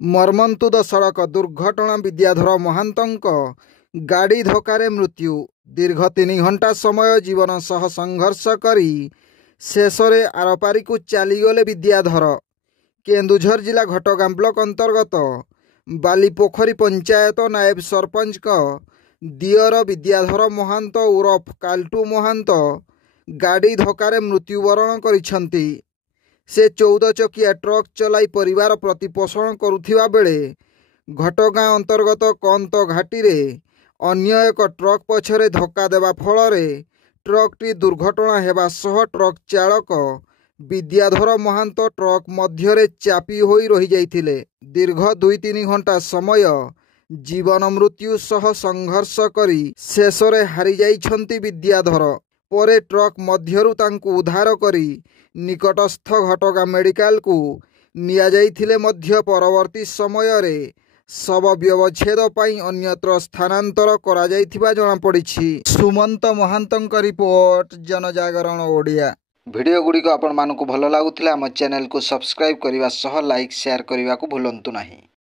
मर्मन्तुद सड़क दुर्घटना विद्याधर महांतंक गाड़ी धक्कार मृत्यु। दीर्घ 3 घंटा समय जीवन सह संघर्ष करी शेषरे आरपारी को चलीगले विद्याधर। केन्दुझर जिला घटगां ब्लॉक अंतर्गत बालीपोखरी पंचायत नायब सरपंच दियर विद्याधर महांत उर्फ काल्टू महांत गाड़ी धक्कार मृत्युवरण करिछंती। से 14 चकिया ट्रक चलाई परिवार प्रतिपोषण करुथिबा बेले घटगां अंतर्गत कंत घाटी रे अन्य एक ट्रक पछरे धक्का देवा फलरे ट्रकटी दुर्घटना हेबा सह ट्रक चालक विद्याधर महांत ट्रक मध्यरे चापी होई रही जाइथिले। दीर्घ 2-3 घंटा समय जीवन मृत्यु सह संघर्ष करी शेषरे हारि जाइछंती विद्याधर। परे ट्रक मध्यरु तांकु उद्धार करी निकटस्थ घटगां मेडिकल को निया जाइथिले मध्य परवर्ती समय रे शव व्यवच्छेद पाई अन्यत्र स्थानांतर करा जाइथिबा जणा पड़िछि। सुमंत महांतंक रिपोर्ट, जनजागरण ओडिया। वीडियो गुडी को आपण मानकु भलो लागुथिला हम चैनल को सब्सक्राइब करिवा सह लाइक शेयर करिवा को भूलंतु नाही।